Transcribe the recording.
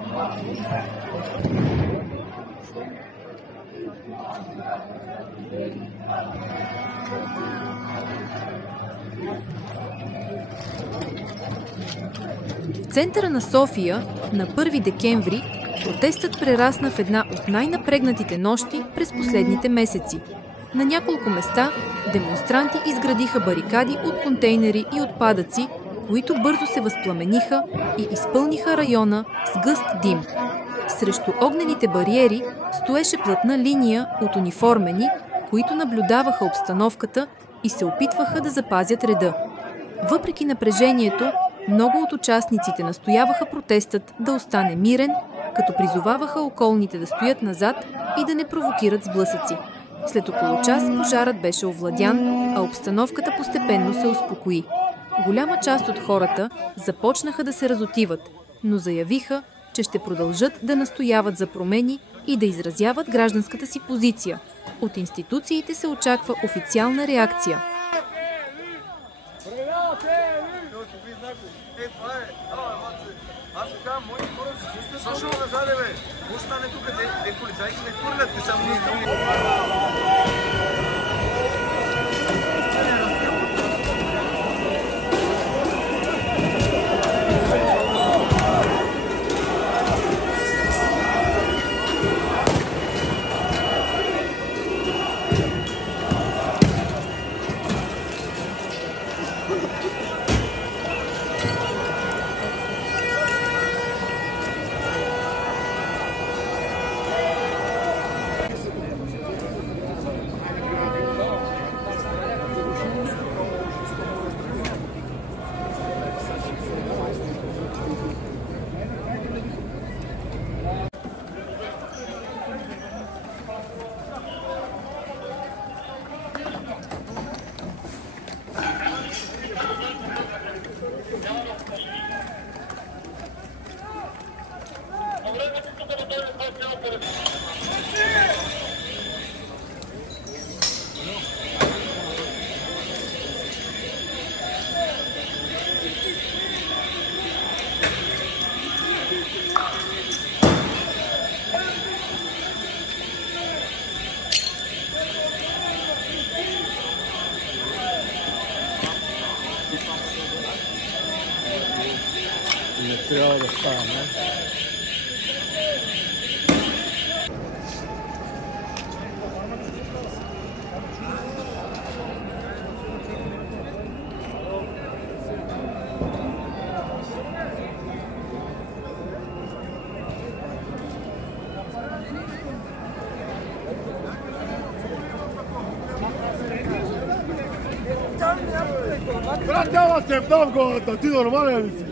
В центъра на София на 1 декември протестът прерасна в една от най-напрегнатите нощи през последните месеци. На няколко места демонстранти изградиха барикади от контейнери и отпадъци, които бързо се възпламениха и изпълниха района с гъст дим. Срещу огнените бариери стоеше плътна линия от униформени, които наблюдаваха обстановката и се опитваха да запазят реда. Въпреки напрежението, много от участниците настояваха протестът да остане мирен, като призоваваха околните да стоят назад и да не провокират сблъсъци. След около час пожарът беше овладян, а обстановката постепенно се успокои. Голяма част от хората започнаха да се разотиват, но заявиха, че ще продължат да настояват за промени и да изразяват гражданската си позиция. От институциите се очаква официална реакция. Аз ви казвам, моите хора се също нажаде, бе. Може стане тук, де полицайки не хвърлят, те са министри. Не трябва да става, Брат, няма се вдам главата, ти нормален ли си?